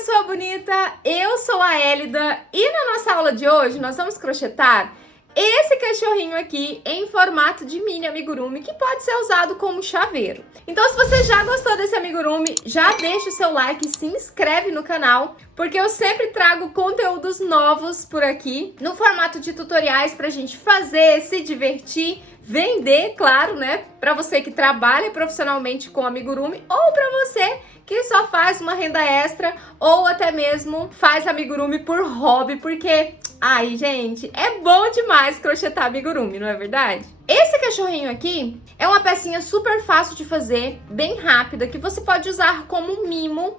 pessoa bonita, eu sou a Elida e na nossa aula de hoje nós vamos crochetar esse cachorrinho aqui em formato de mini amigurumi que pode ser usado como chaveiro. Então se você já gostou desse amigurumi, já deixa o seu like e se inscreve no canal, porque eu sempre trago conteúdos novos por aqui, no formato de tutoriais pra gente fazer, se divertir, vender, claro, né? Pra você que trabalha profissionalmente com amigurumi ou pra você que só faz uma renda extra ou até mesmo faz amigurumi por hobby, porque, ai gente, é bom demais crochetar amigurumi, não é verdade? Esse cachorrinho aqui é uma pecinha super fácil de fazer, bem rápida, que você pode usar como mimo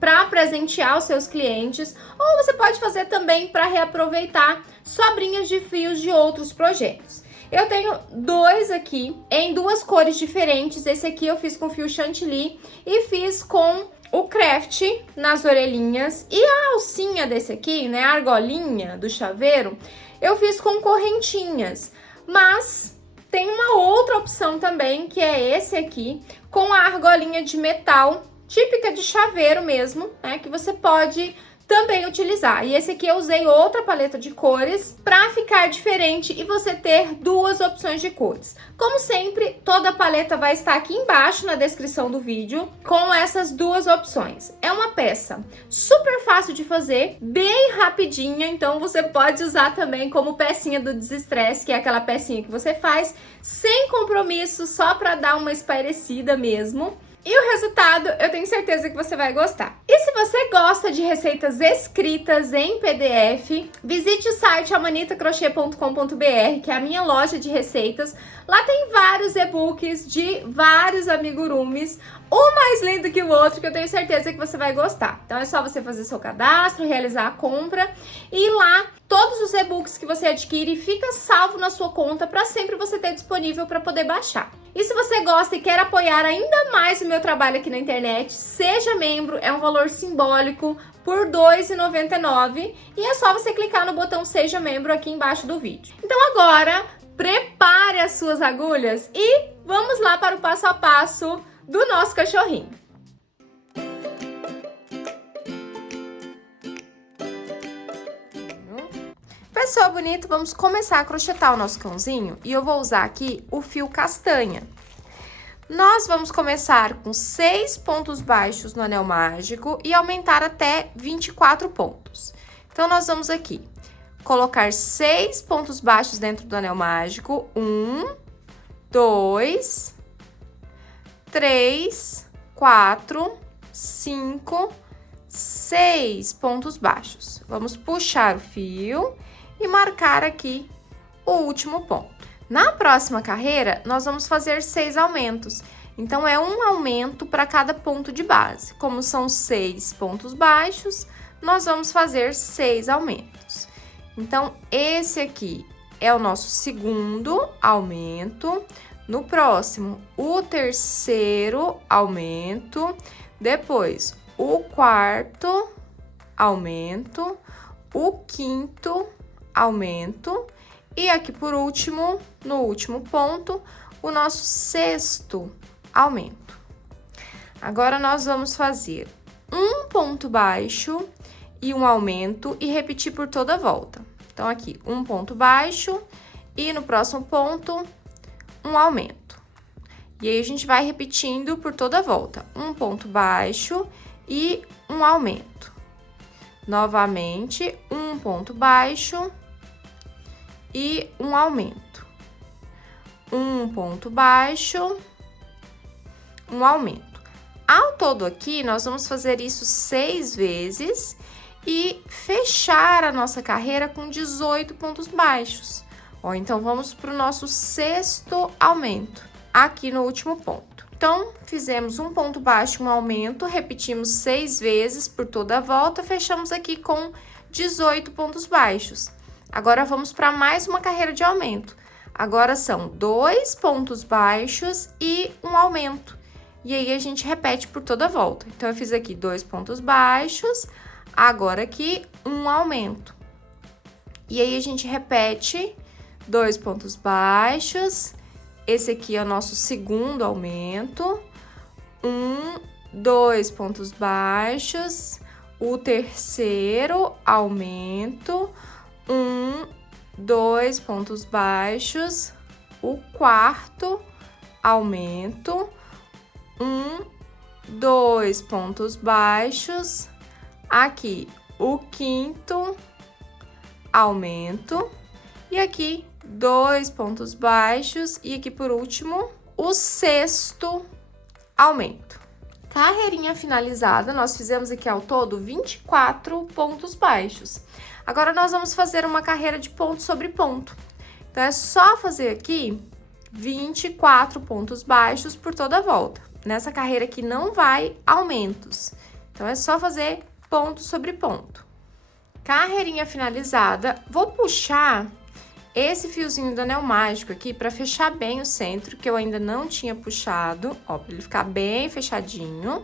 para presentear os seus clientes, ou você pode fazer também para reaproveitar sobrinhas de fios de outros projetos. Eu tenho dois aqui em duas cores diferentes. Esse aqui eu fiz com fio chantilly e fiz com o craft nas orelhinhas. E a alcinha desse aqui, né, a argolinha do chaveiro, eu fiz com correntinhas. Mas tem uma outra opção também, que é esse aqui, com a argolinha de metal, típica de chaveiro mesmo, né, que você pode também utilizar. E esse aqui eu usei outra paleta de cores para ficar diferente e você ter duas opções de cores. Como sempre, toda a paleta vai estar aqui embaixo na descrição do vídeo com essas duas opções. É uma peça super fácil de fazer, bem rapidinha, então você pode usar também como pecinha do desestresse, que é aquela pecinha que você faz sem compromisso, só para dar uma espairecida mesmo. E o resultado, eu tenho certeza que você vai gostar. E se você gosta de receitas escritas em PDF, visite o site amanitacrochê.com.br, que é a minha loja de receitas. Lá tem vários e-books de vários amigurumis, um mais lindo que o outro, que eu tenho certeza que você vai gostar. Então é só você fazer seu cadastro, realizar a compra e lá todos os e-books que você adquire fica salvo na sua conta para sempre você ter disponível para poder baixar. E se você gosta e quer apoiar ainda mais o meu trabalho aqui na internet, seja membro, é um valor simbólico por R$ 2,99 e é só você clicar no botão Seja Membro aqui embaixo do vídeo. Então agora, prepare as suas agulhas e vamos lá para o passo a passo do nosso cachorrinho. Pessoal bonito, vamos começar a crochetar o nosso cãozinho e eu vou usar aqui o fio castanha. Nós vamos começar com 6 pontos baixos no anel mágico e aumentar até 24 pontos. Então, nós vamos aqui colocar 6 pontos baixos dentro do anel mágico. 1, 2, 3, 4, 5, 6 pontos baixos. Vamos puxar o fio e marcar aqui o último ponto. Na próxima carreira, nós vamos fazer 6 aumentos. Então, é um aumento para cada ponto de base. Como são 6 pontos baixos, nós vamos fazer 6 aumentos. Então, esse aqui é o nosso segundo aumento. No próximo, o terceiro aumento. Depois, o quarto aumento. O quinto aumento e aqui por último, no último ponto, o nosso sexto aumento. Agora nós vamos fazer um ponto baixo e um aumento e repetir por toda a volta. Então aqui um ponto baixo e no próximo ponto um aumento. E aí a gente vai repetindo por toda a volta, um ponto baixo e um aumento. Novamente, um ponto baixo e um aumento. Um ponto baixo, um aumento. Ao todo aqui, nós vamos fazer isso 6 vezes e fechar a nossa carreira com 18 pontos baixos. Ó, então, vamos para o nosso sexto aumento, aqui no último ponto. Então, fizemos um ponto baixo, um aumento, repetimos 6 vezes por toda a volta, fechamos aqui com 18 pontos baixos. Agora, vamos para mais uma carreira de aumento. Agora, são 2 pontos baixos e um aumento. E aí, a gente repete por toda a volta. Então, eu fiz aqui 2 pontos baixos, agora aqui um aumento. E aí, a gente repete 2 pontos baixos. Esse aqui é o nosso segundo aumento. 1, 2 pontos baixos, o terceiro aumento, 1, 2 pontos baixos, o quarto aumento, 1, 2 pontos baixos, aqui o quinto aumento, e aqui 2 pontos baixos, e aqui por último o sexto aumento. Carreirinha finalizada, nós fizemos aqui ao todo 24 pontos baixos. Agora nós vamos fazer uma carreira de ponto sobre ponto. Então é só fazer aqui 24 pontos baixos por toda a volta. Nessa carreira aqui não vai aumentos. Então é só fazer ponto sobre ponto. Carreirinha finalizada, vou puxar esse fiozinho do anel mágico aqui para fechar bem o centro, que eu ainda não tinha puxado, ó, para ele ficar bem fechadinho.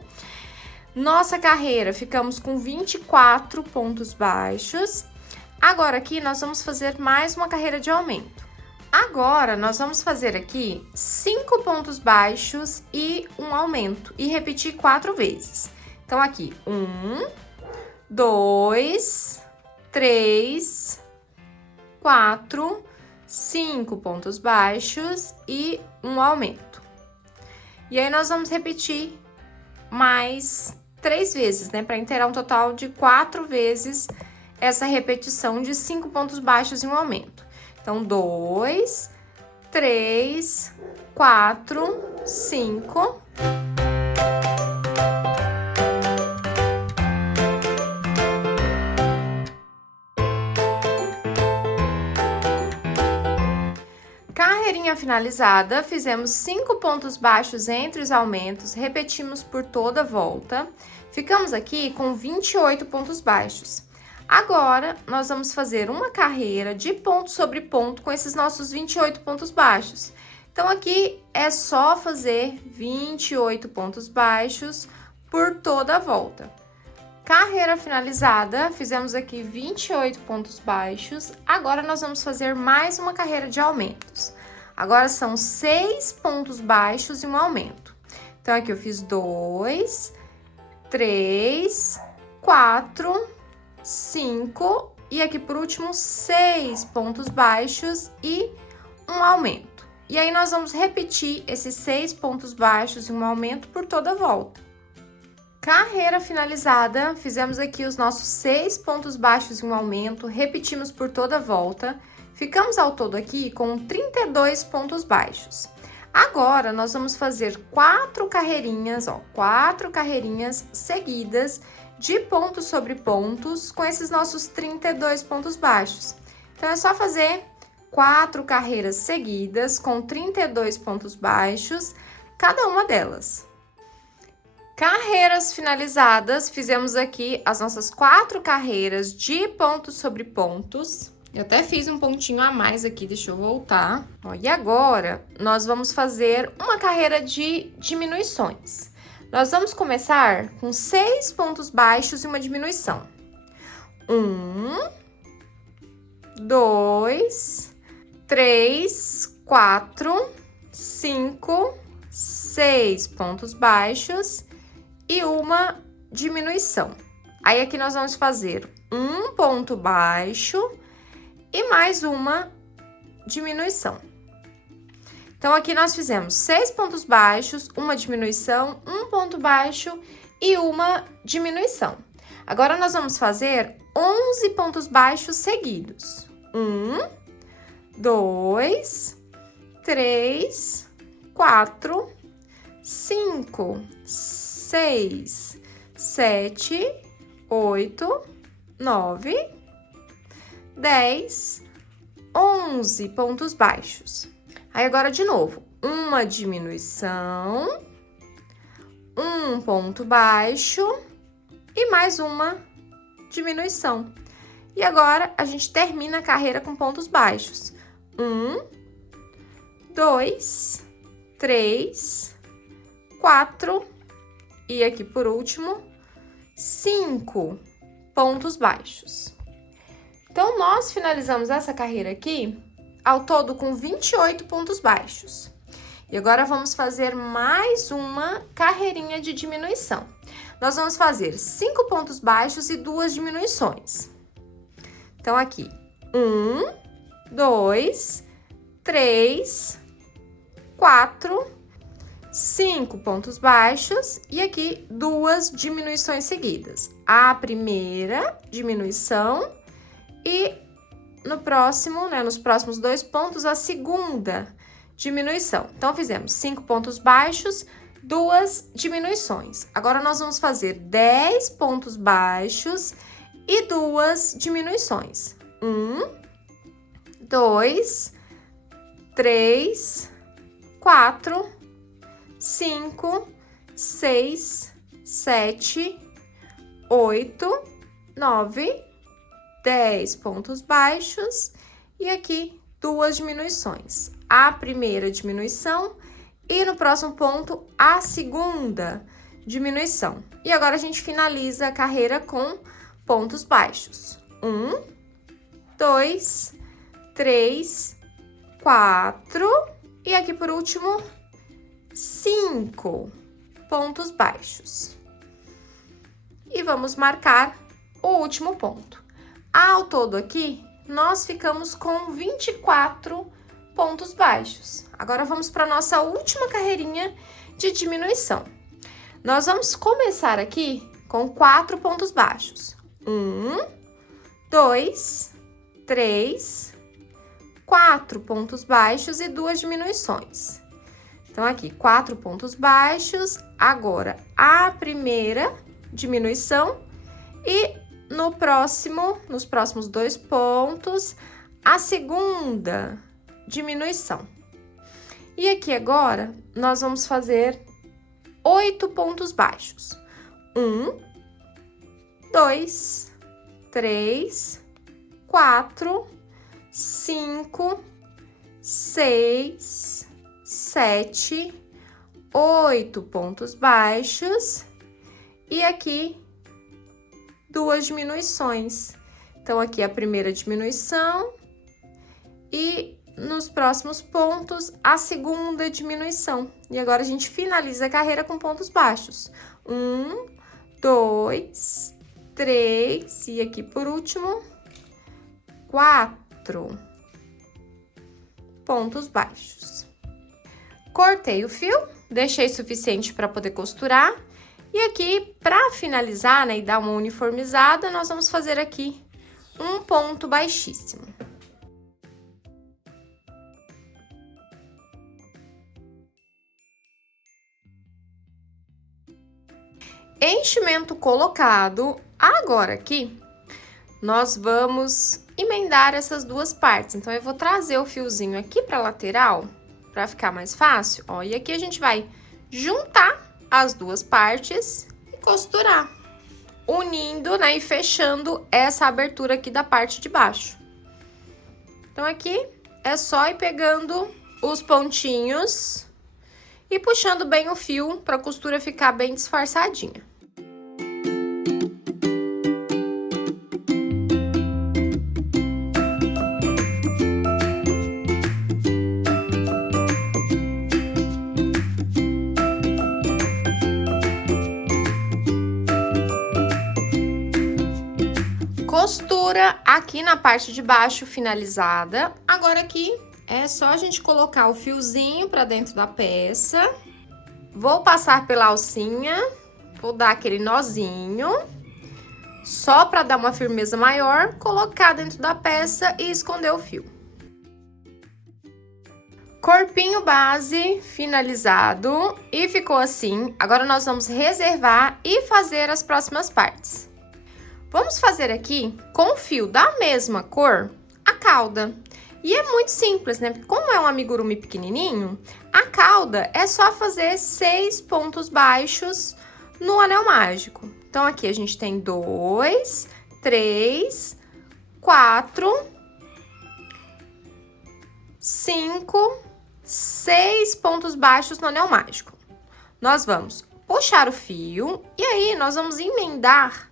Nossa carreira, ficamos com 24 pontos baixos. Agora aqui nós vamos fazer mais uma carreira de aumento. Agora nós vamos fazer aqui 5 pontos baixos e um aumento e repetir 4 vezes. Então aqui, 1, 2, 3, 4, 5 pontos baixos e um aumento. E aí nós vamos repetir mais 3 vezes, né? Para inteirar um total de 4 vezes essa repetição de 5 pontos baixos e um aumento. Então, 2, 3, 4, 5. Carreirinha finalizada, fizemos 5 pontos baixos entre os aumentos, repetimos por toda a volta. Ficamos aqui com 28 pontos baixos. Agora, nós vamos fazer uma carreira de ponto sobre ponto com esses nossos 28 pontos baixos. Então, aqui é só fazer 28 pontos baixos por toda a volta. Carreira finalizada, fizemos aqui 28 pontos baixos. Agora, nós vamos fazer mais uma carreira de aumentos. Agora, são 6 pontos baixos e um aumento. Então, aqui eu fiz 2, 3, 4, 5 e aqui por último 6 pontos baixos e um aumento. E aí nós vamos repetir esses 6 pontos baixos e um aumento por toda a volta. Carreira finalizada, fizemos aqui os nossos 6 pontos baixos e um aumento, repetimos por toda a volta. Ficamos ao todo aqui com 32 pontos baixos. Agora, nós vamos fazer 4 carreirinhas, ó, 4 carreirinhas seguidas de pontos sobre pontos com esses nossos 32 pontos baixos. Então, é só fazer 4 carreiras seguidas com 32 pontos baixos, cada uma delas. Carreiras finalizadas, fizemos aqui as nossas 4 carreiras de pontos sobre pontos. Eu até fiz um pontinho a mais aqui, deixa eu voltar. Ó, e agora, nós vamos fazer uma carreira de diminuições. Nós vamos começar com 6 pontos baixos e uma diminuição. 1, 2, 3, 4, 5, 6 pontos baixos e uma diminuição. Aí, aqui nós vamos fazer um ponto baixo e mais uma diminuição. Então, aqui nós fizemos 6 pontos baixos, uma diminuição, um ponto baixo e uma diminuição. Agora, nós vamos fazer 11 pontos baixos seguidos. 1, 2, 3, 4, 5, 6, 7, 8, 9, 10, 11 pontos baixos. Aí, agora, de novo, uma diminuição, um ponto baixo e mais uma diminuição. E agora, a gente termina a carreira com pontos baixos. 1, 2, 3, 4 e aqui, por último, 5 pontos baixos. Então, nós finalizamos essa carreira aqui, ao todo com 28 pontos baixos. E agora, vamos fazer mais uma carreirinha de diminuição. nós vamos fazer 5 pontos baixos e 2 diminuições. Então, aqui, 1, 2, 3, 4, 5 pontos baixos e aqui 2 diminuições seguidas. A primeira diminuição e no próximo, nos próximos 2 pontos, a segunda diminuição. Então, fizemos 5 pontos baixos, 2 diminuições. Agora, nós vamos fazer 10 pontos baixos e 2 diminuições. 1, 2, 3, 4, 5, 6, 7, 8, 9, 10 pontos baixos e aqui 2 diminuições. A primeira diminuição e no próximo ponto a segunda diminuição. E agora a gente finaliza a carreira com pontos baixos. 1, 2, 3, 4 e aqui por último 5 pontos baixos. E vamos marcar o último ponto. Ao todo aqui, nós ficamos com 24 pontos baixos. Agora, vamos para a nossa última carreirinha de diminuição. Nós vamos começar aqui com 4 pontos baixos. 1, 2, 3, 4 pontos baixos e 2 diminuições. Então, aqui, 4 pontos baixos. Agora, a primeira diminuição e nos próximos 2 pontos, a segunda diminuição. E aqui agora, nós vamos fazer 8 pontos baixos. 1, 2, 3, 4, 5, 6, 7, 8 pontos baixos e aqui 2 diminuições. Então, aqui a primeira diminuição e nos próximos pontos a segunda diminuição. E agora a gente finaliza a carreira com pontos baixos. 1, 2, 3 e aqui por último 4 pontos baixos. Cortei o fio, deixei suficiente para poder costurar. E aqui, para finalizar, e dar uma uniformizada, nós vamos fazer aqui um ponto baixíssimo. Enchimento colocado. Agora aqui, nós vamos emendar essas 2 partes. Então, eu vou trazer o fiozinho aqui para a lateral, para ficar mais fácil, ó. E aqui a gente vai juntar as 2 partes e costurar, unindo, e fechando essa abertura aqui da parte de baixo. Então, aqui é só ir pegando os pontinhos e puxando bem o fio para a costura ficar bem disfarçadinha. Costura aqui na parte de baixo finalizada. Agora aqui é só a gente colocar o fiozinho para dentro da peça. Vou passar pela alcinha, vou dar aquele nozinho, só para dar uma firmeza maior, colocar dentro da peça e esconder o fio. Corpinho base finalizado e ficou assim. Agora nós vamos reservar e fazer as próximas partes. Vamos fazer aqui, com o fio da mesma cor, a cauda. E é muito simples, né? Porque como é um amigurumi pequenininho, a cauda é só fazer 6 pontos baixos no anel mágico. Então, aqui a gente tem 2, 3, 4, 5, 6 pontos baixos no anel mágico. Nós vamos puxar o fio e aí nós vamos emendar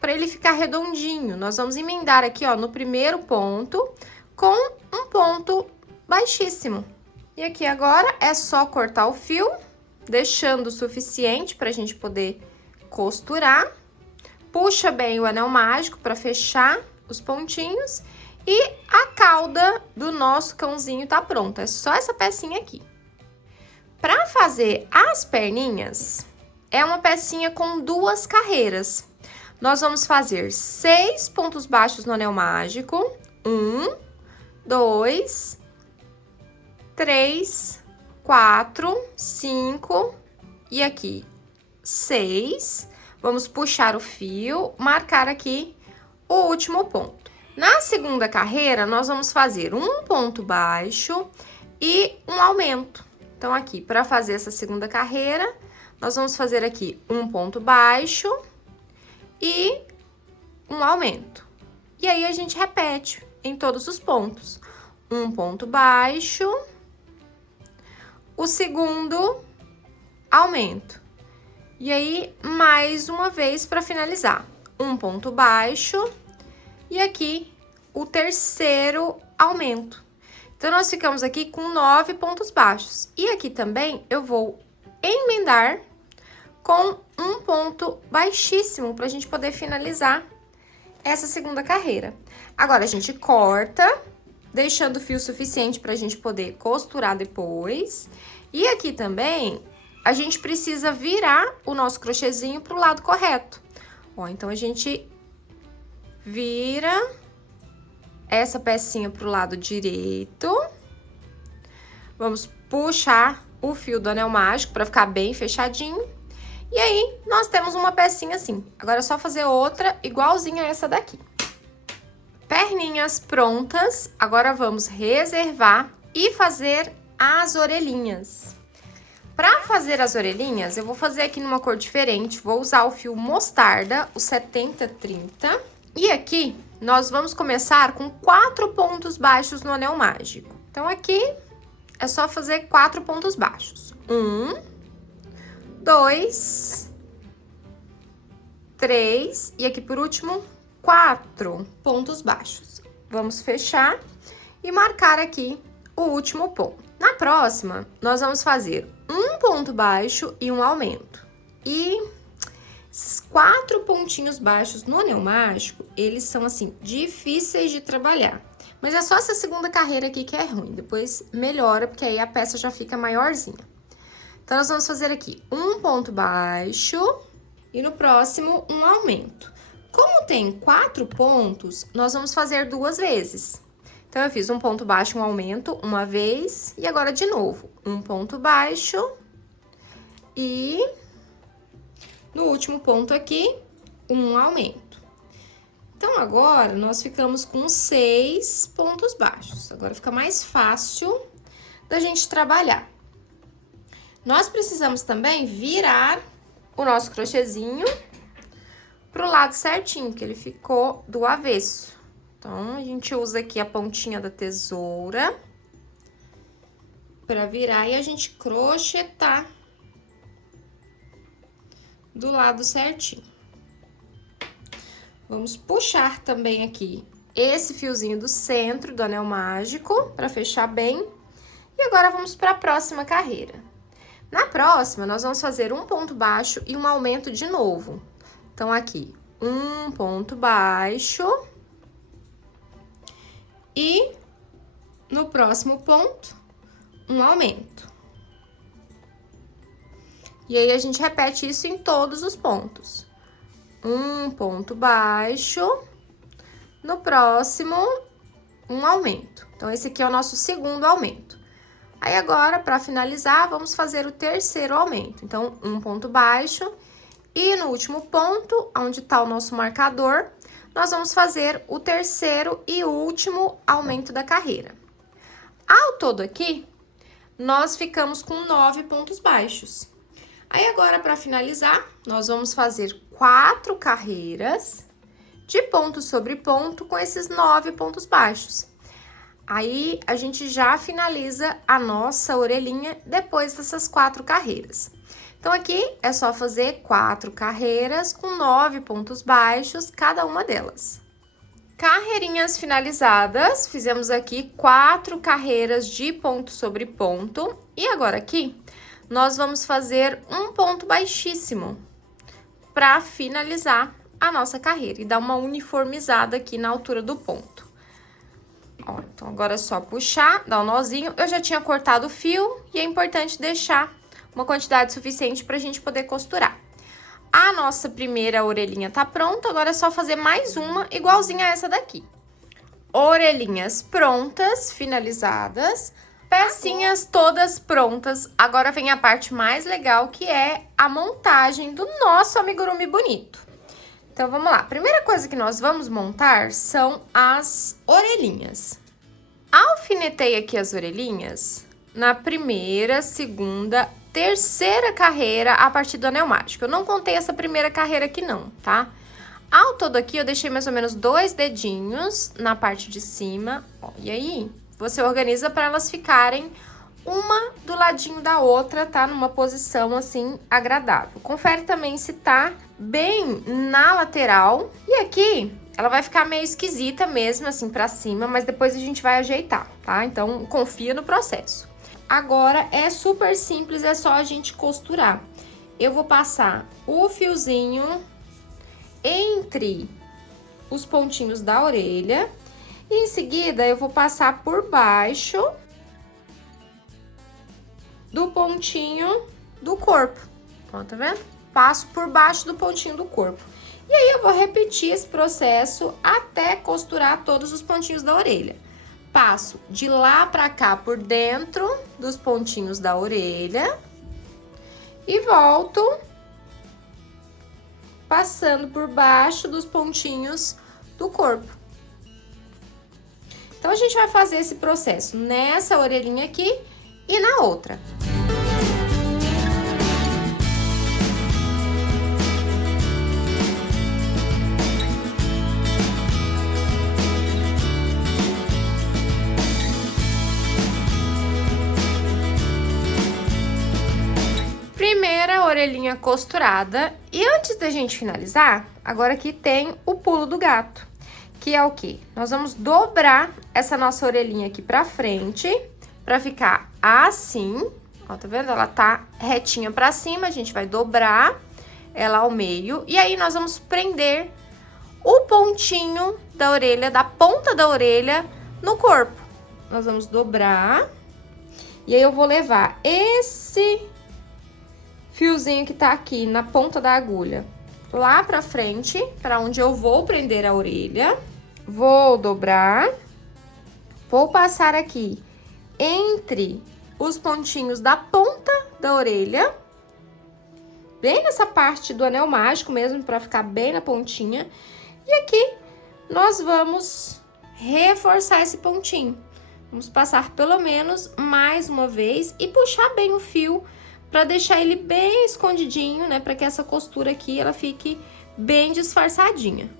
para ele ficar redondinho. Nós vamos emendar aqui, ó, no primeiro ponto com um ponto baixíssimo. E aqui agora é só cortar o fio, deixando o suficiente para a gente poder costurar, puxa bem o anel mágico para fechar os pontinhos e a cauda do nosso cãozinho tá pronta. É só essa pecinha aqui. Para fazer as perninhas, é uma pecinha com 2 carreiras. Nós vamos fazer 6 pontos baixos no anel mágico. 1, 2, 3, 4, 5 e aqui 6. Vamos puxar o fio, marcar aqui o último ponto. Na segunda carreira, nós vamos fazer um ponto baixo e um aumento. Então, aqui, para fazer essa segunda carreira, nós vamos fazer aqui um ponto baixo e um aumento. E aí, a gente repete em todos os pontos. Um ponto baixo, o segundo aumento. E aí, mais uma vez para finalizar. Um ponto baixo e aqui o terceiro aumento. Então, nós ficamos aqui com 9 pontos baixos. E aqui também eu vou emendar com um ponto baixíssimo para a gente poder finalizar essa segunda carreira. Agora, a gente corta, deixando o fio suficiente para a gente poder costurar depois. E aqui também, a gente precisa virar o nosso crochêzinho para o lado correto. Ó, então, a gente vira essa pecinha para o lado direito. Vamos puxar o fio do anel mágico para ficar bem fechadinho. E aí, nós temos uma pecinha assim. Agora é só fazer outra igualzinha a essa daqui. Perninhas prontas. Agora vamos reservar e fazer as orelhinhas. Para fazer as orelhinhas, eu vou fazer aqui numa cor diferente. Vou usar o fio mostarda, o 70-30. E aqui, nós vamos começar com 4 pontos baixos no anel mágico. Então, aqui é só fazer 4 pontos baixos. 1, 2, 3 e aqui por último, 4 pontos baixos. Vamos fechar e marcar aqui o último ponto. Na próxima, nós vamos fazer um ponto baixo e um aumento. E esses 4 pontinhos baixos no anel mágico, eles são, assim, difíceis de trabalhar. Mas é só essa segunda carreira aqui que é ruim. Depois melhora, porque aí a peça já fica maiorzinha. Então, nós vamos fazer aqui um ponto baixo e no próximo um aumento. Como tem 4 pontos, nós vamos fazer 2 vezes. Então, eu fiz um ponto baixo, um aumento, uma vez. E agora, de novo, um ponto baixo e no último ponto aqui, um aumento. Então, agora, nós ficamos com 6 pontos baixos. Agora, fica mais fácil da gente trabalhar. Nós precisamos também virar o nosso crochêzinho pro lado certinho, que ele ficou do avesso. Então, a gente usa aqui a pontinha da tesoura para virar e a gente crochetar do lado certinho. Vamos puxar também aqui esse fiozinho do centro do anel mágico para fechar bem. E agora, vamos para a próxima carreira. Na próxima, nós vamos fazer um ponto baixo e um aumento de novo. Então, aqui, um ponto baixo. E no próximo ponto, um aumento. E aí, a gente repete isso em todos os pontos. Um ponto baixo, no próximo, um aumento. Então, esse aqui é o nosso segundo aumento. Aí, agora, para finalizar, vamos fazer o terceiro aumento. Então, um ponto baixo e no último ponto, onde está o nosso marcador, nós vamos fazer o terceiro e último aumento da carreira. Ao todo aqui, nós ficamos com 9 pontos baixos. Aí, agora, para finalizar, nós vamos fazer 4 carreiras de ponto sobre ponto com esses 9 pontos baixos. Aí, a gente já finaliza a nossa orelhinha depois dessas 4 carreiras. Então, aqui é só fazer 4 carreiras com 9 pontos baixos, cada uma delas. Carreirinhas finalizadas, fizemos aqui 4 carreiras de ponto sobre ponto. E agora aqui, nós vamos fazer um ponto baixíssimo. para finalizar a nossa carreira e dar uma uniformizada aqui na altura do ponto. Ó, então agora é só puxar, dar um nozinho. Eu já tinha cortado o fio e é importante deixar uma quantidade suficiente pra gente poder costurar. A nossa primeira orelhinha tá pronta, agora é só fazer mais uma igualzinha a essa daqui. Orelhinhas prontas, finalizadas, pecinhas todas prontas. Agora vem a parte mais legal, que é a montagem do nosso amigurumi bonito. Então, vamos lá. A primeira coisa que nós vamos montar são as orelhinhas. Alfinetei aqui as orelhinhas na primeira, segunda, terceira carreira a partir do anel mágico. Eu não contei essa primeira carreira aqui não, tá? Ao todo aqui, eu deixei mais ou menos 2 dedinhos na parte de cima. Ó, e aí, você organiza para elas ficarem uma do ladinho da outra, tá? Numa posição, assim, agradável. Confere também se tá bem na lateral. E aqui, ela vai ficar meio esquisita mesmo, assim, pra cima, mas depois a gente vai ajeitar, tá? Então, confia no processo. Agora, é super simples, é só a gente costurar. Eu vou passar o fiozinho entre os pontinhos da orelha e em seguida eu vou passar por baixo do pontinho do corpo. Ó, tá vendo? Passo por baixo do pontinho do corpo. E aí eu vou repetir esse processo até costurar todos os pontinhos da orelha. Passo de lá pra cá por dentro dos pontinhos da orelha e volto passando por baixo dos pontinhos do corpo. Então, a gente vai fazer esse processo nessa orelhinha aqui e na outra. Primeira orelhinha costurada. E antes da gente finalizar, agora aqui tem o pulo do gato, que é o quê? Nós vamos dobrar essa nossa orelhinha aqui pra frente, pra ficar assim. Ó, tá vendo? Ela tá retinha pra cima, a gente vai dobrar ela ao meio. E aí, nós vamos prender o pontinho da orelha, da ponta da orelha, no corpo. Nós vamos dobrar. E aí, eu vou levar esse fiozinho que tá aqui na ponta da agulha lá pra frente, pra onde eu vou prender a orelha. Vou dobrar. Vou passar aqui entre os pontinhos da ponta da orelha, bem nessa parte do anel mágico mesmo, pra ficar bem na pontinha. E aqui nós vamos reforçar esse pontinho. Vamos passar pelo menos mais uma vez e puxar bem o fio para deixar ele bem escondidinho, né? Para que essa costura aqui, ela fique bem disfarçadinha.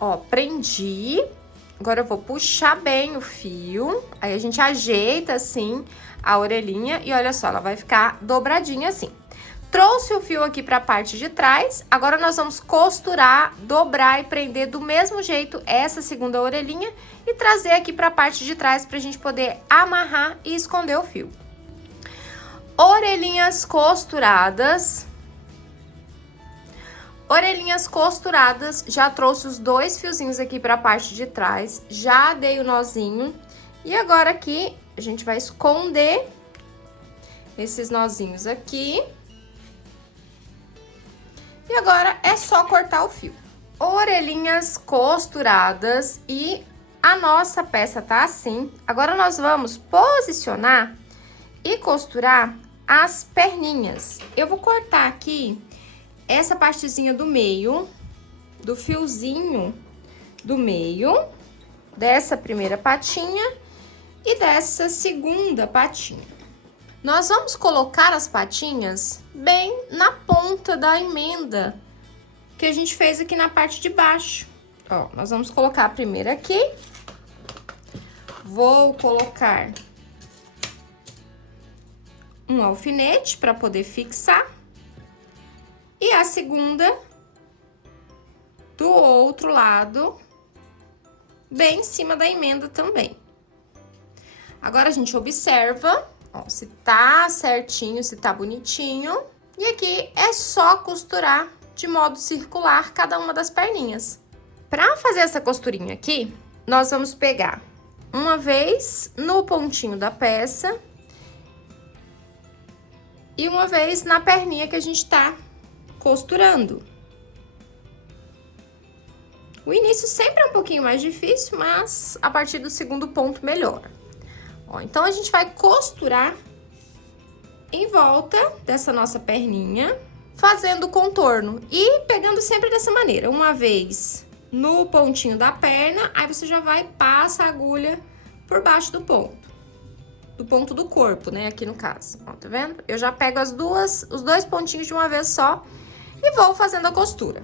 Ó, prendi. Agora eu vou puxar bem o fio. Aí a gente ajeita assim a orelhinha e olha só, ela vai ficar dobradinha assim. Trouxe o fio aqui para a parte de trás, agora nós vamos costurar, dobrar e prender do mesmo jeito essa segunda orelhinha e trazer aqui para a parte de trás para a gente poder amarrar e esconder o fio. Orelhinhas costuradas. Orelhinhas costuradas, já trouxe os 2 fiozinhos aqui para a parte de trás, já dei o nozinho e agora aqui a gente vai esconder esses nozinhos aqui. E agora é só cortar o fio. Orelhinhas costuradas e a nossa peça tá assim. Agora nós vamos posicionar e costurar as perninhas. Eu vou cortar aqui essa partezinha do meio, do fiozinho do meio, dessa primeira patinha e dessa segunda patinha. Nós vamos colocar as patinhas bem na ponta da emenda que a gente fez aqui na parte de baixo. Ó, nós vamos colocar a primeira aqui. Vou colocar um alfinete para poder fixar. E a segunda do outro lado, bem em cima da emenda também. Agora a gente observa, ó, se tá certinho, se tá bonitinho. E aqui é só costurar de modo circular cada uma das perninhas. Pra fazer essa costurinha aqui, nós vamos pegar uma vez no pontinho da peça e uma vez na perninha que a gente tá costurando. O início sempre é um pouquinho mais difícil, mas a partir do segundo ponto melhora. Ó, então, a gente vai costurar em volta dessa nossa perninha, fazendo o contorno e pegando sempre dessa maneira. Uma vez no pontinho da perna, aí você já vai, passa a agulha por baixo do ponto do corpo, né, aqui no caso. Ó, tá vendo? Eu já pego os dois pontinhos de uma vez só e vou fazendo a costura.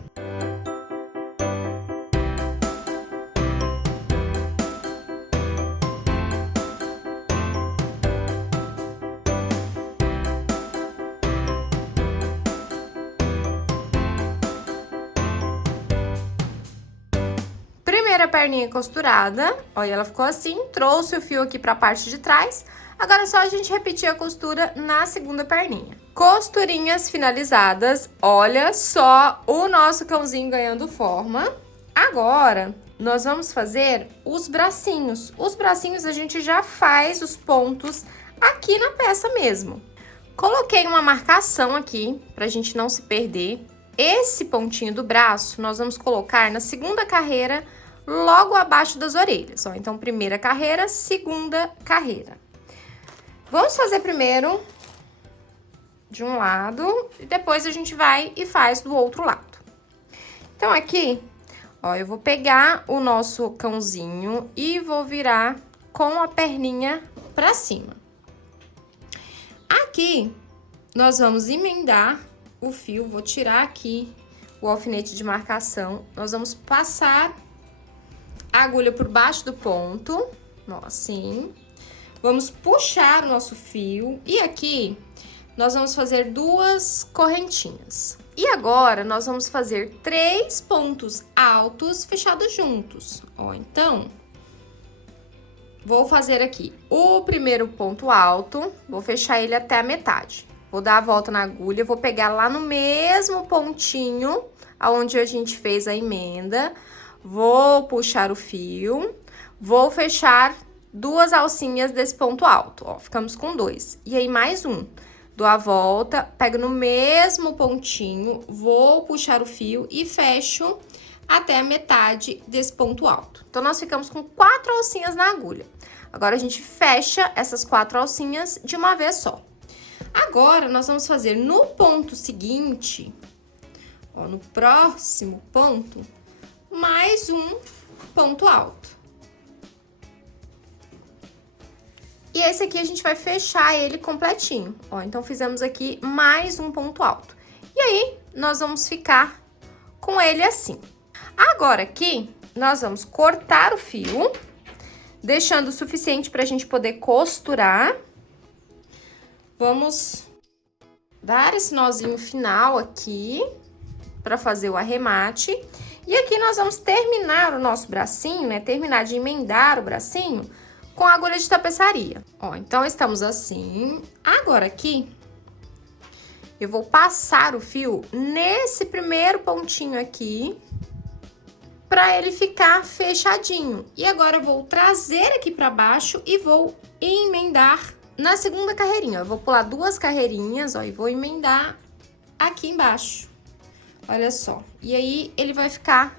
Primeira perninha costurada, olha, ela ficou assim, trouxe o fio aqui pra parte de trás. Agora é só a gente repetir a costura na segunda perninha. Costurinhas finalizadas, olha só o nosso cãozinho ganhando forma. Agora, nós vamos fazer os bracinhos. Os bracinhos a gente já faz os pontos aqui na peça mesmo. Coloquei uma marcação aqui pra gente não se perder. Esse pontinho do braço, nós vamos colocar na segunda carreira, logo abaixo das orelhas, ó. Então, primeira carreira, segunda carreira. Vamos fazer primeiro de um lado e depois a gente vai e faz do outro lado. Então, aqui, ó, eu vou pegar o nosso cãozinho e vou virar com a perninha pra cima. Aqui, nós vamos emendar o fio, vou tirar aqui o alfinete de marcação, nós vamos passar a agulha por baixo do ponto, ó, assim. Vamos puxar o nosso fio e aqui nós vamos fazer 2 correntinhas. E agora, nós vamos fazer 3 pontos altos fechados juntos, ó. Então, vou fazer aqui o primeiro ponto alto, vou fechar ele até a metade. Vou dar a volta na agulha, vou pegar lá no mesmo pontinho aonde a gente fez a emenda, vou puxar o fio, vou fechar 2 alcinhas desse ponto alto, ó, ficamos com 2. E aí, mais um. Dou a volta, pego no mesmo pontinho, vou puxar o fio e fecho até a metade desse ponto alto. Então, nós ficamos com 4 alcinhas na agulha. Agora, a gente fecha essas 4 alcinhas de uma vez só. Agora, nós vamos fazer no ponto seguinte, ó, no próximo ponto, mais um ponto alto. E esse aqui a gente vai fechar ele completinho, ó. Então, fizemos aqui mais um ponto alto. E aí, nós vamos ficar com ele assim. Agora, aqui, nós vamos cortar o fio, deixando o suficiente pra gente poder costurar. Vamos dar esse nozinho final aqui, pra fazer o arremate. E aqui nós vamos terminar o nosso bracinho, né? Terminar de emendar o bracinho com a agulha de tapeçaria. Ó, então, estamos assim. Agora, aqui, eu vou passar o fio nesse primeiro pontinho aqui, pra ele ficar fechadinho. E agora, eu vou trazer aqui pra baixo e vou emendar na segunda carreirinha. Eu vou pular 2 carreirinhas, ó, e vou emendar aqui embaixo. Olha só. E aí, ele vai ficar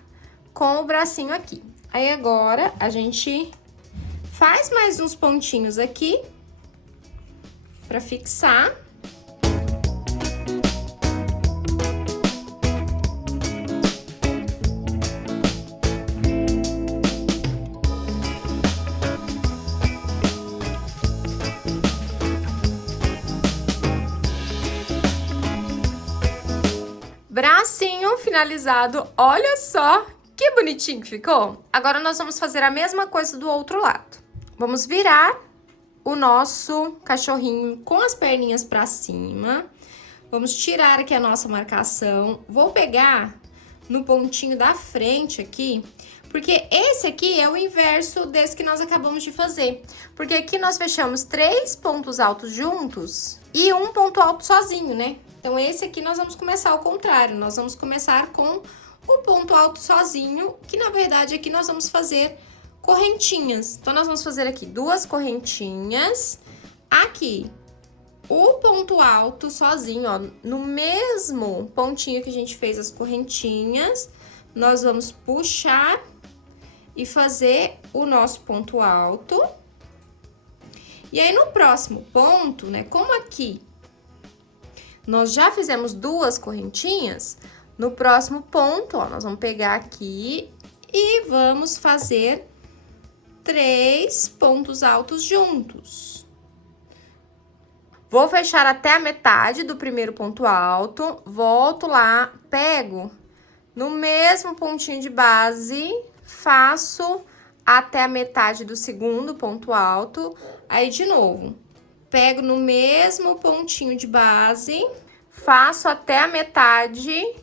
com o bracinho aqui. Aí, agora, a gente faz mais uns pontinhos aqui pra fixar. Bracinho finalizado, olha só que bonitinho que ficou. Agora, nós vamos fazer a mesma coisa do outro lado. Vamos virar o nosso cachorrinho com as perninhas pra cima. Vamos tirar aqui a nossa marcação. Vou pegar no pontinho da frente aqui, Porque esse aqui é o inverso desse que nós acabamos de fazer. Porque aqui nós fechamos 3 pontos altos juntos e um ponto alto sozinho, né? Então, esse aqui nós vamos começar ao contrário. Nós vamos começar com o ponto alto sozinho, que na verdade aqui nós vamos fazer correntinhas. Então, nós vamos fazer aqui 2 correntinhas. Aqui, o ponto alto sozinho, ó, no mesmo pontinho que a gente fez as correntinhas, nós vamos puxar e fazer o nosso ponto alto. E aí, no próximo ponto, né, como aqui nós já fizemos 2 correntinhas, no próximo ponto, ó, nós vamos pegar aqui e vamos fazer 3 pontos altos juntos. Vou fechar até a metade do primeiro ponto alto, volto lá, pego no mesmo pontinho de base, faço até a metade do segundo ponto alto, aí de novo, pego no mesmo pontinho de base, faço até a metade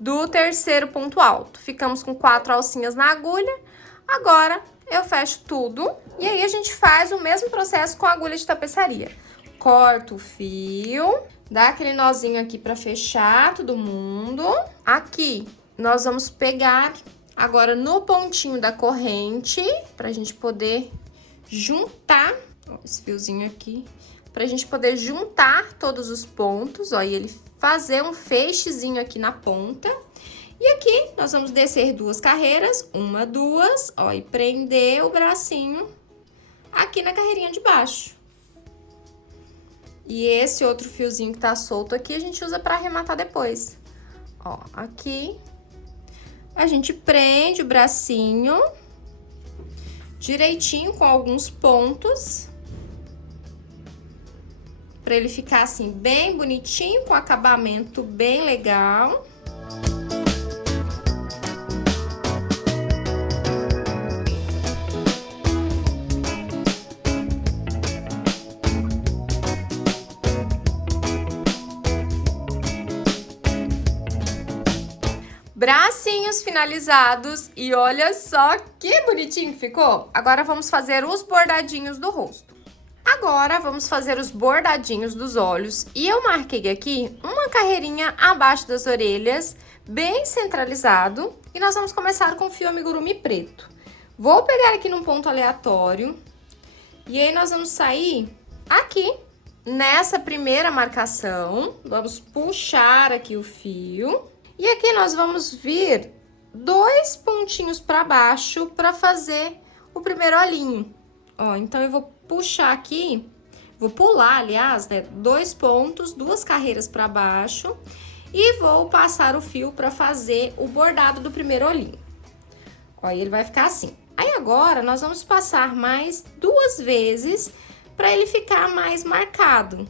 do terceiro ponto alto. Ficamos com 4 alcinhas na agulha, agora eu fecho tudo e aí a gente faz o mesmo processo com a agulha de tapeçaria. Corto o fio, dá aquele nozinho aqui pra fechar todo mundo. Aqui, nós vamos pegar agora no pontinho da corrente, pra gente poder juntar, ó, esse fiozinho aqui, pra gente poder juntar todos os pontos, ó, e ele fazer um feixezinho aqui na ponta. E aqui, nós vamos descer 2 carreiras, 1, 2, ó, e prender o bracinho aqui na carreirinha de baixo. E esse outro fiozinho que tá solto aqui, a gente usa pra arrematar depois. Ó, aqui, a gente prende o bracinho direitinho com alguns pontos, pra ele ficar assim, bem bonitinho, com acabamento bem legal. Bracinhos finalizados e olha só que bonitinho que ficou. Agora vamos fazer os bordadinhos do rosto. Agora vamos fazer os bordadinhos dos olhos e eu marquei aqui uma carreirinha abaixo das orelhas, bem centralizado, e nós vamos começar com fio amigurumi preto. Vou pegar aqui num ponto aleatório e aí nós vamos sair aqui nessa primeira marcação, vamos puxar aqui o fio. E aqui nós vamos vir 2 pontinhos para baixo para fazer o primeiro olhinho. Ó, então eu vou puxar aqui, vou pular, aliás, né, 2 pontos, 2 carreiras para baixo e vou passar o fio para fazer o bordado do primeiro olhinho. Ó, e ele vai ficar assim. Aí agora nós vamos passar mais 2 vezes para ele ficar mais marcado.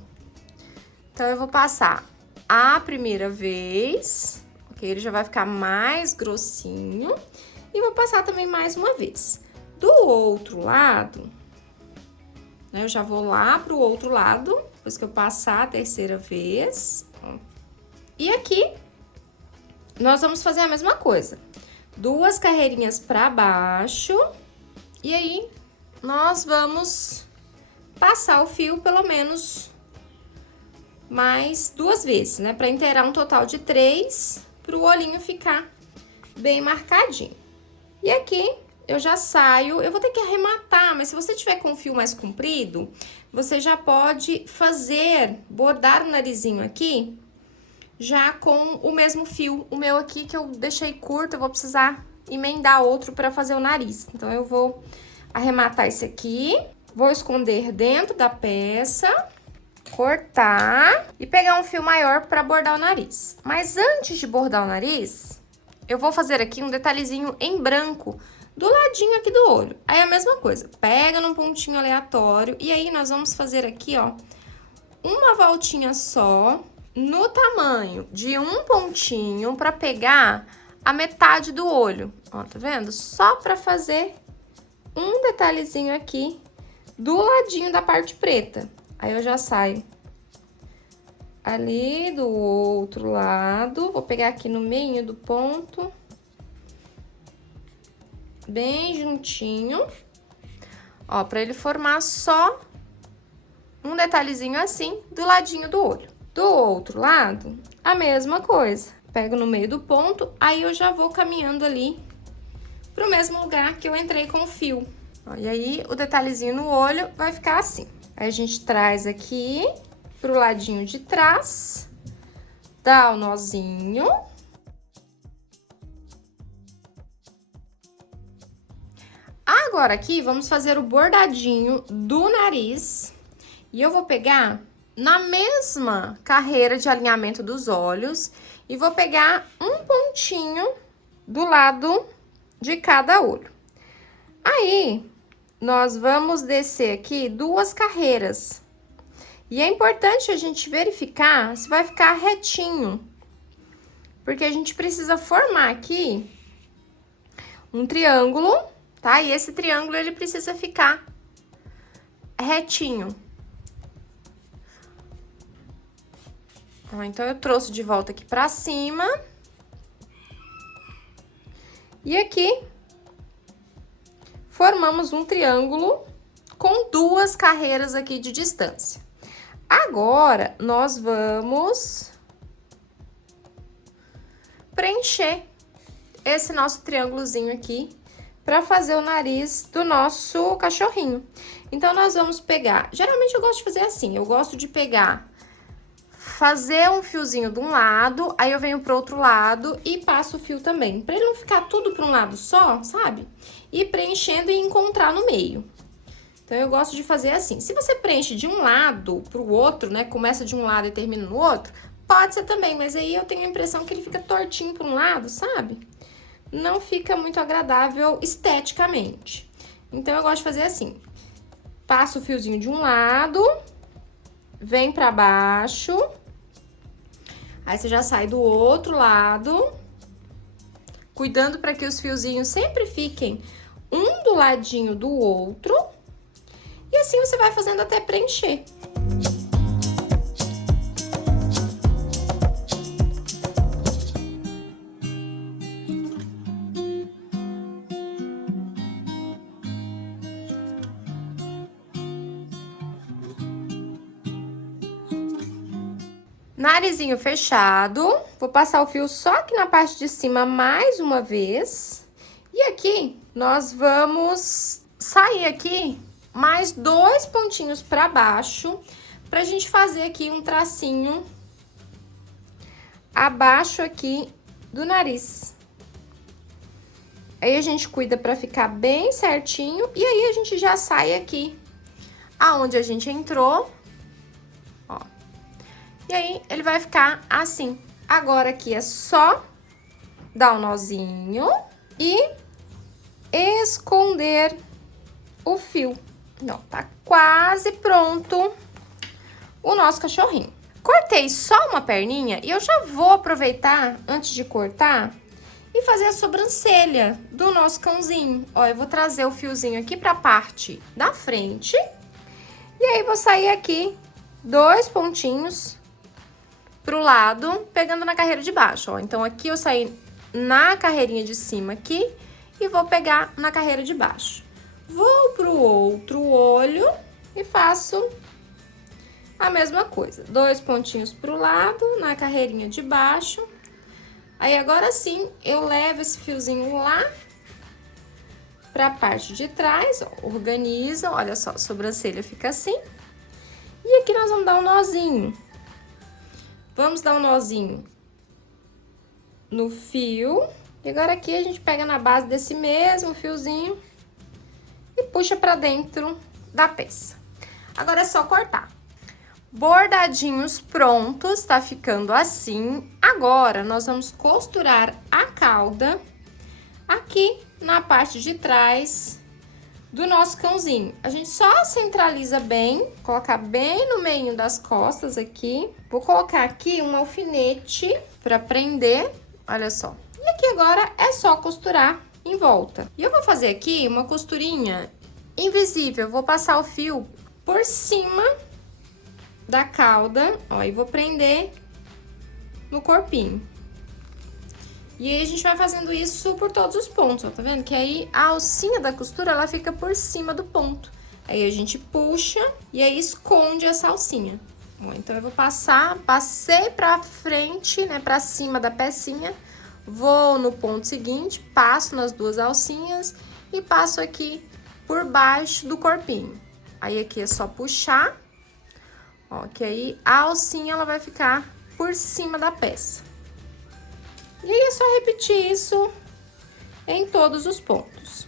Então eu vou passar a primeira vez, ele já vai ficar mais grossinho. E vou passar também mais uma vez. Do outro lado, né, eu já vou lá pro outro lado, depois que eu passar a terceira vez. Ó. E aqui, nós vamos fazer a mesma coisa. 2 carreirinhas pra baixo. E aí, nós vamos passar o fio pelo menos mais 2 vezes, né? Pra inteirar um total de 3. Para o olhinho ficar bem marcadinho. E aqui, eu já saio, eu vou ter que arrematar, mas se você tiver com o fio mais comprido, você já pode bordar o narizinho aqui, já com o mesmo fio. O meu aqui, que eu deixei curto, eu vou precisar emendar outro para fazer o nariz. Então, eu vou arrematar esse aqui, vou esconder dentro da peça, cortar e pegar um fio maior para bordar o nariz. Mas antes de bordar o nariz, eu vou fazer aqui um detalhezinho em branco do ladinho aqui do olho. Aí a mesma coisa, pega num pontinho aleatório e aí nós vamos fazer aqui, ó, uma voltinha só no tamanho de um pontinho para pegar a metade do olho. Ó, tá vendo? Só para fazer um detalhezinho aqui do ladinho da parte preta. Aí eu já saio ali do outro lado, vou pegar aqui no meio do ponto bem juntinho. Ó, pra ele formar só um detalhezinho assim do ladinho do olho. Do outro lado, a mesma coisa. Pego no meio do ponto, aí eu já vou caminhando ali pro mesmo lugar que eu entrei com o fio. Ó, e aí, o detalhezinho no olho vai ficar assim. Aí, a gente traz aqui pro ladinho de trás, dá o nozinho. Agora, aqui, vamos fazer o bordadinho do nariz. E eu vou pegar na mesma carreira de alinhamento dos olhos e vou pegar um pontinho do lado de cada olho. Aí, nós vamos descer aqui 2 carreiras. E é importante a gente verificar se vai ficar retinho. Porque a gente precisa formar aqui um triângulo, tá? E esse triângulo, ele precisa ficar retinho. Ó, então, eu trouxe de volta aqui pra cima. E aqui, formamos um triângulo com 2 carreiras aqui de distância. Agora, nós vamos preencher esse nosso triângulozinho aqui para fazer o nariz do nosso cachorrinho. Então, nós vamos pegar... Geralmente, eu gosto de fazer assim. Eu gosto de pegar... Fazer um fiozinho de um lado, aí eu venho pro outro lado e passo o fio também. Pra ele não ficar tudo pra um lado só, sabe? E preenchendo e encontrar no meio. Então, eu gosto de fazer assim. Se você preenche de um lado pro outro, né? Começa de um lado e termina no outro, pode ser também. Mas aí eu tenho a impressão que ele fica tortinho pra um lado, sabe? Não fica muito agradável esteticamente. Então, eu gosto de fazer assim. Passo o fiozinho de um lado, vem pra baixo. Aí, você já sai do outro lado, cuidando para que os fiozinhos sempre fiquem um do ladinho do outro. E assim você vai fazendo até preencher. Narizinho fechado, vou passar o fio só aqui na parte de cima mais uma vez. E aqui, nós vamos sair aqui mais 2 pontinhos pra baixo, pra gente fazer aqui um tracinho abaixo aqui do nariz. Aí, a gente cuida pra ficar bem certinho, e aí a gente já sai aqui aonde a gente entrou. E aí, ele vai ficar assim. Agora, aqui é só dar um nozinho e esconder o fio. Não, tá quase pronto o nosso cachorrinho. Cortei só uma perninha e eu já vou aproveitar, antes de cortar, e fazer a sobrancelha do nosso cãozinho. Ó, eu vou trazer o fiozinho aqui pra parte da frente. E aí, vou sair aqui 2 pontinhos pro lado, pegando na carreira de baixo, ó. Então, aqui eu saí na carreirinha de cima aqui e vou pegar na carreira de baixo. Vou pro outro olho e faço a mesma coisa. 2 pontinhos pro lado, na carreirinha de baixo. Aí, agora sim, eu levo esse fiozinho lá pra parte de trás, ó, organizo, olha só, a sobrancelha fica assim. E aqui nós vamos dar um nozinho. Vamos dar um nozinho no fio. E agora aqui a gente pega na base desse mesmo fiozinho e puxa pra dentro da peça. Agora é só cortar. Bordadinhos prontos, tá ficando assim. Agora, nós vamos costurar a cauda aqui na parte de trás do nosso cãozinho. A gente só centraliza bem, colocar bem no meio das costas aqui. Vou colocar aqui um alfinete pra prender, olha só. E aqui agora é só costurar em volta. E eu vou fazer aqui uma costurinha invisível. Vou passar o fio por cima da cauda, ó, e vou prender no corpinho. E aí a gente vai fazendo isso por todos os pontos, ó, tá vendo? Que aí a alcinha da costura, ela fica por cima do ponto. Aí a gente puxa e aí esconde essa alcinha. Bom, então eu vou passei pra frente, né, pra cima da pecinha. Vou no ponto seguinte, passo nas duas alcinhas e passo aqui por baixo do corpinho. Aí aqui é só puxar, ó, que aí a alcinha ela vai ficar por cima da peça. E aí é só repetir isso em todos os pontos.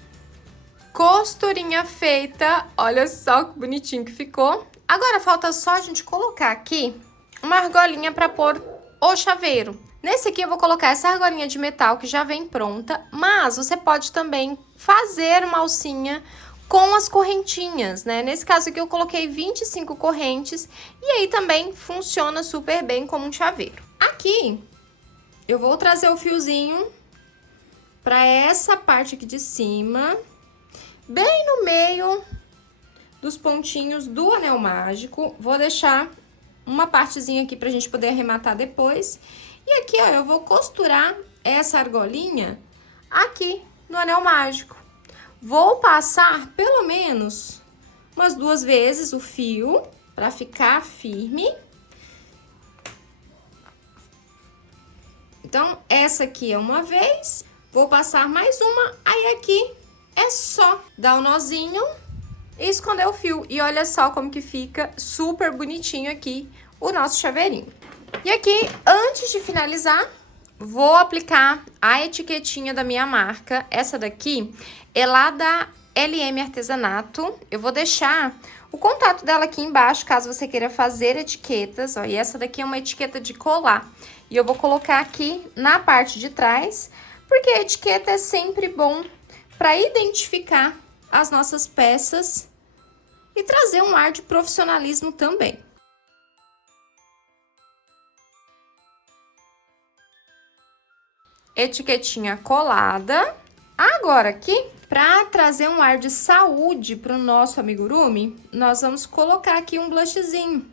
Costurinha feita, olha só que bonitinho que ficou. Agora falta só a gente colocar aqui uma argolinha para pôr o chaveiro. Nesse aqui eu vou colocar essa argolinha de metal que já vem pronta, mas você pode também fazer uma alcinha com as correntinhas, né? Nesse caso aqui eu coloquei 25 correntes e aí também funciona super bem como um chaveiro. Aqui eu vou trazer o fiozinho para essa parte aqui de cima, bem no meio dos pontinhos do anel mágico. Vou deixar uma partezinha aqui pra gente poder arrematar depois. E aqui, ó, eu vou costurar essa argolinha aqui no anel mágico. Vou passar pelo menos umas 2 vezes o fio pra ficar firme. Então, essa aqui é uma vez, vou passar mais uma, aí aqui é só dar um nozinho e esconder o fio. E olha só como que fica super bonitinho aqui o nosso chaveirinho. E aqui, antes de finalizar, vou aplicar a etiquetinha da minha marca. Essa daqui é lá da LM Artesanato. Eu vou deixar o contato dela aqui embaixo, caso você queira fazer etiquetas. Ó, e essa daqui é uma etiqueta de colar. E eu vou colocar aqui na parte de trás, porque a etiqueta é sempre bom para identificar as nossas peças e trazer um ar de profissionalismo também. Etiquetinha colada. Agora aqui, para trazer um ar de saúde para o nosso amigurumi, nós vamos colocar aqui um blushzinho,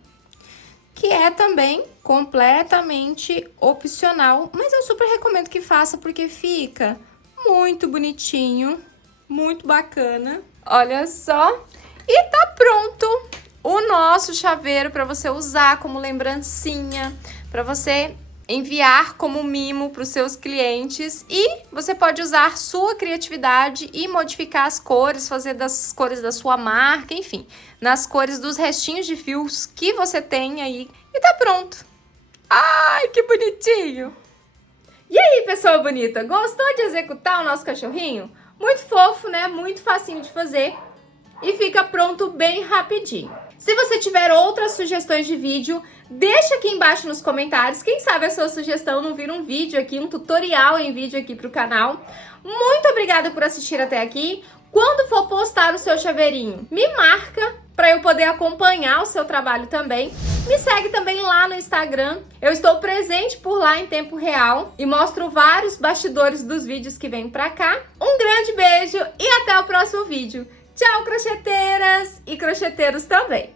que é também completamente opcional, mas eu super recomendo que faça porque fica muito bonitinho, muito bacana. Olha só, e tá pronto o nosso chaveiro para você usar como lembrancinha, para você enviar como mimo para os seus clientes. E você pode usar sua criatividade e modificar as cores, fazer das cores da sua marca, enfim, nas cores dos restinhos de fios que você tem aí. E tá pronto. Ai, que bonitinho! E aí, pessoa bonita, gostou de executar o nosso cachorrinho? Muito fofo, né? Muito facinho de fazer e fica pronto bem rapidinho. Se você tiver outras sugestões de vídeo, deixa aqui embaixo nos comentários. Quem sabe a sua sugestão não vira um vídeo aqui, um tutorial em vídeo aqui pro canal. Muito obrigada por assistir até aqui. Quando for postar o seu chaveirinho, me marca para eu poder acompanhar o seu trabalho também. Me segue também lá no Instagram. Eu estou presente por lá em tempo real e mostro vários bastidores dos vídeos que vêm pra cá. Um grande beijo e até o próximo vídeo. Tchau, crocheteiras e crocheteiros também!